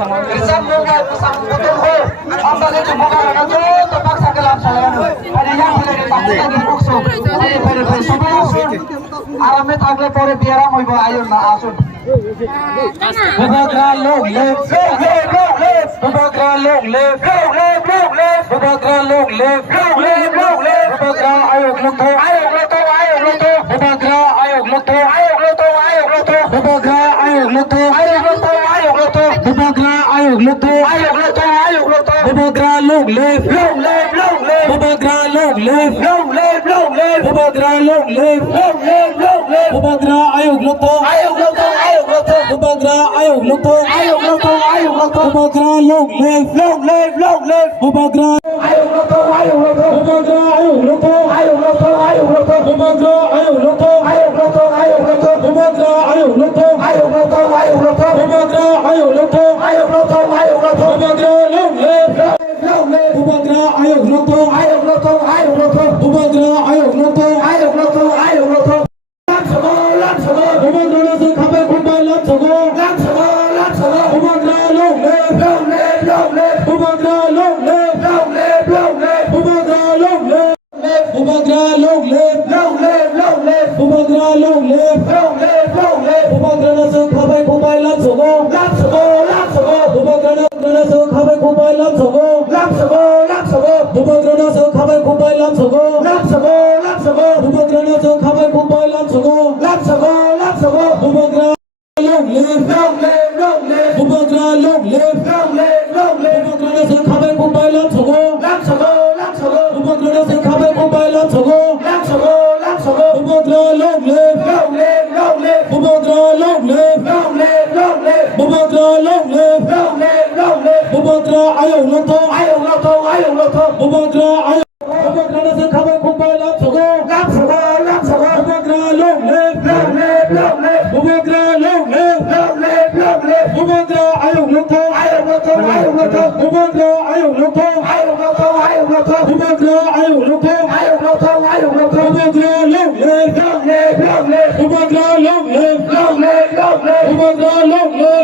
Rizal Moga bersama betul ho. Amba itu Moga raga terpaksa kelam salam. Ada yang boleh ditampilkan di bukso. Ada pada semua asun. Arame থাকলে পরে বিয়ারাম হইব আয়ুর না আসুন। Bubagra long live, long live. Bubagra long live, long live. Bubagra long live, long live. Bubagra ayok luto. Bubagra ayok luto. Bubagra ayok luto. Bubagra ayok luto. Bubagra long live, Bubagra long live, Bubagra long live, Bubagra ayok luto. Bubagra ayok luto. Bubagra long live, Bubagra ayok luto. Bubagra ayok luto. Bubagra ayok luto. Bubagra ayok luto. Bubagra ayok luto. Bubagra long live, Bubagra ayok luto. Bubagra ayok luto. Bubagra nasi khabar kumbai lam sago. Bubagra long live, Bubagra long live, Bubagra long live, Bubagra long live, Bubagra long live, Bubagra nasi khabar kumbai lam sago. Bubagra nasi khabar kumbai lam sago. Bubagra nasi khabar kumbai lam sago. Bubagra nasi khabar kumbai lam sago. Bubagra long live, Bubagra long live, Bubagra nasi khabar kumbai lam sago. Bubagra nasi khabar kumbai lam sago. Bubagra long live, Bubagra long live, Bubagra long live, Bubagra ayok luto. Bubagra ayok. Bubagra nasi khabar kumbai lam sago. Bubagra long live, Bubagra long live, Bubagra ayok luto. Bubagra ayok luto. Bubagra ayok luto. Bubagra long live, Bubagra long live, Bubagra long live, Bubagra long live, Bubagra long live,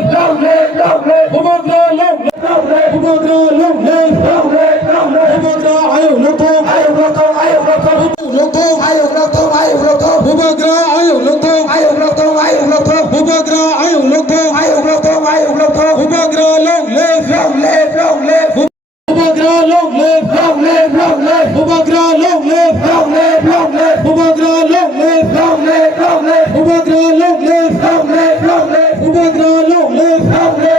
Bubagra ayok luto. Bubagra ayok luto. Bubagra ayok luto. Bubagra long live, Bubagra long live, Bubagra long live, Bubagra long live, Bubagra long live, Bubagra long live,